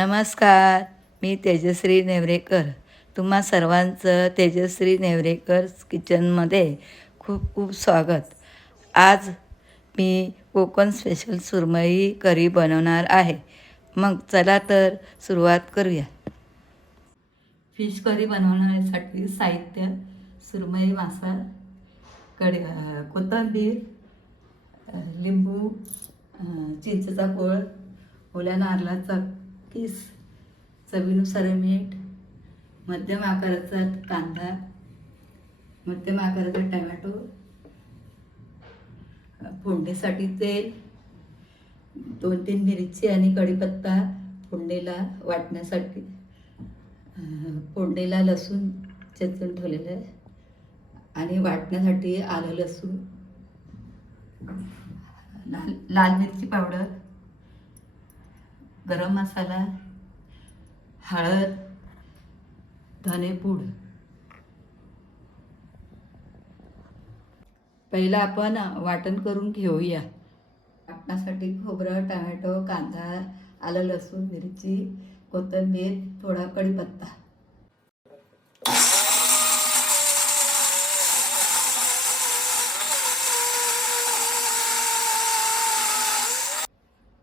नमस्कार, मी तेजश्री नेवरेकर. तुम्हा सर्वांचं तेजश्री नेवरेकर किचनमध्ये खूप खूप स्वागत. आज मी कोकण स्पेशल सुरमई करी बनवणार आहे. मग चला तर सुरुवात करूया. फिश करी बनवण्यासाठी साहित्य: सुरमई मासा, कोथिंबीर, लिंबू, चिंचेचा कोळ, ओल्या नारळाचा किस, चवीनुसार मीठ, मध्यम आकाराचा कांदा, मध्यम आकाराचा टमॅटो, फोडणीसाठी तेल, 2-3 मिरची आणि कढीपत्ता फोडणीला वाटण्यासाठी, फोडणीला लसूण चेचून ठेवलेलं आहे आणि वाटण्यासाठी आलं लसूण, लाल मिरची पावडर, गरम मसाला, हळद, धनेपूड. पहिला आपण वाटण करून घेऊया. वाटण्यासाठी खोबरं, टमॅटो, कांदा, आलं लसूण, मिरची, कोथिंबीर, थोडा कढीपत्ता.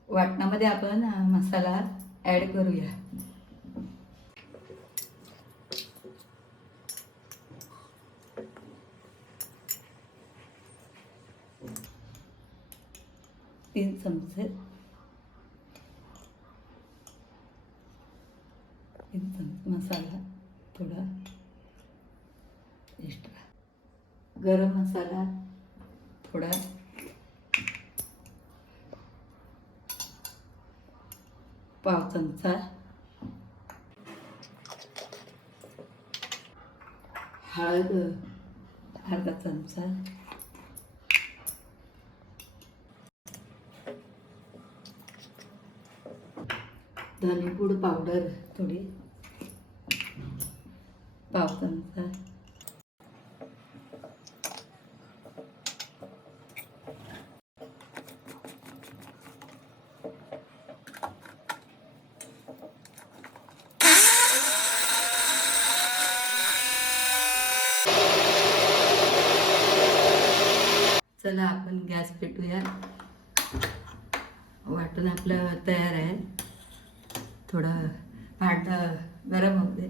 वाटणामध्ये आपण मसाला ॲड करूया. तीन चमचे मसाला, थोडा एक्स्ट्रा गरम मसाला, थोडा पाव चमचा, हळद अर्धा चमचा, धनेपूड पावडर थोडी पाव चमचा, चला आपण गॅस पेटूया. वाटण आपलं तयार आहे. थोडं भांडं गरम होऊ दे.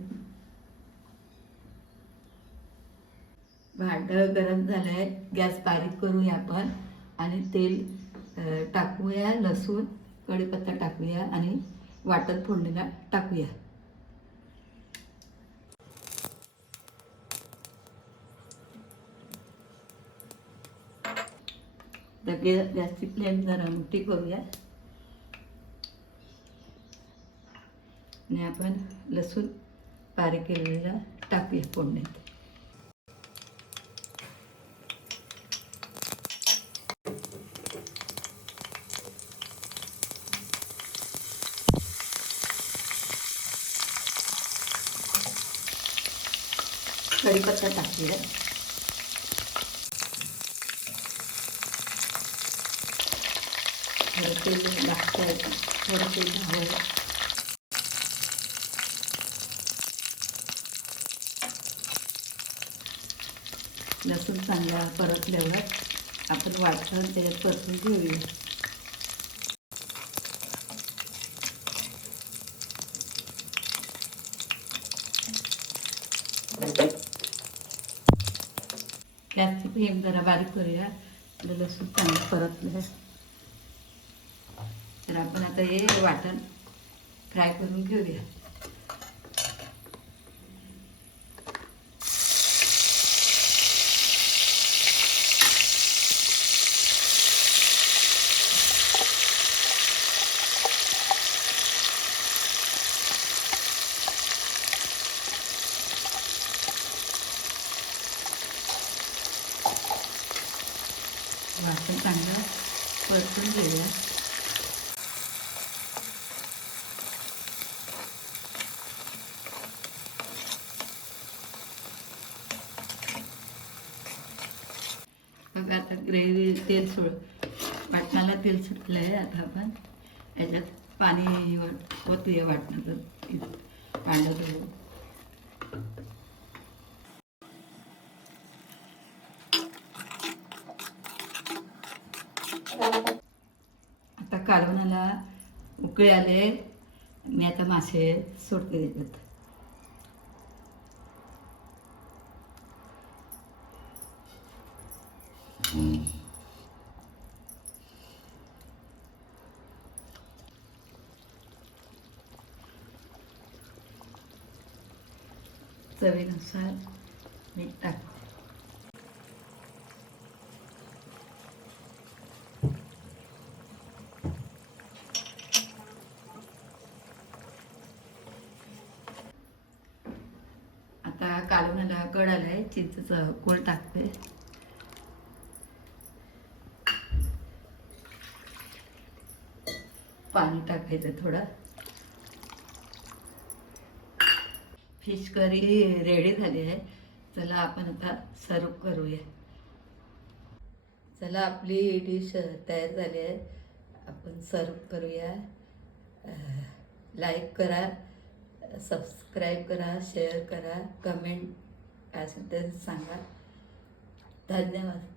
भांडं गरम झालं आहे. गॅस बारीक करूया आपण आणि तेल टाकूया, लसूण कढीपत्ता टाकूया आणि वाटण फोडणीला टाकूया. गॅसची फ्लेम जरा मोठी करूया आणि आपण लसूण बारीक केलेला टाकूया फोडणीत. कढीपत्ता टाकूया. थोडं तेल लागतं, थोडं तेल हवं. लसूण चांगला परतल्यावर आपण वाटण त्याच्यात परतून घेऊया. गॅसची फ्लेम जरा बारीक करूया. लसूण चांगलं परतलं तर आपण आता हे वाटण फ्राय करून घेऊया. वाटण चांगलं परतून घेऊया. बघा आता ग्रेव्ही वाटणाला तेल सुटलं आहे. आता आपण याच्यात पाणी होतूया वाटणं कांदा धुवून. आता कालवणाला उकळे आले. मी आता मासे सोडते त्याच्यात. चवीनुसार मीठ टाकते. आता कालवणाला कड आलाय, चिंचेचा कोळ टाकते. पाणी टाकायचं थोडं. फिश करी रेडी झाली आहे. चला आपण आता सर्व करूया. चला आपली डिश तयार झाली आहे. आपण सर्व करूया. लाईक करा, सबस्क्राईब करा, शेअर करा, कमेंट काय असेल ते सांगा. धन्यवाद.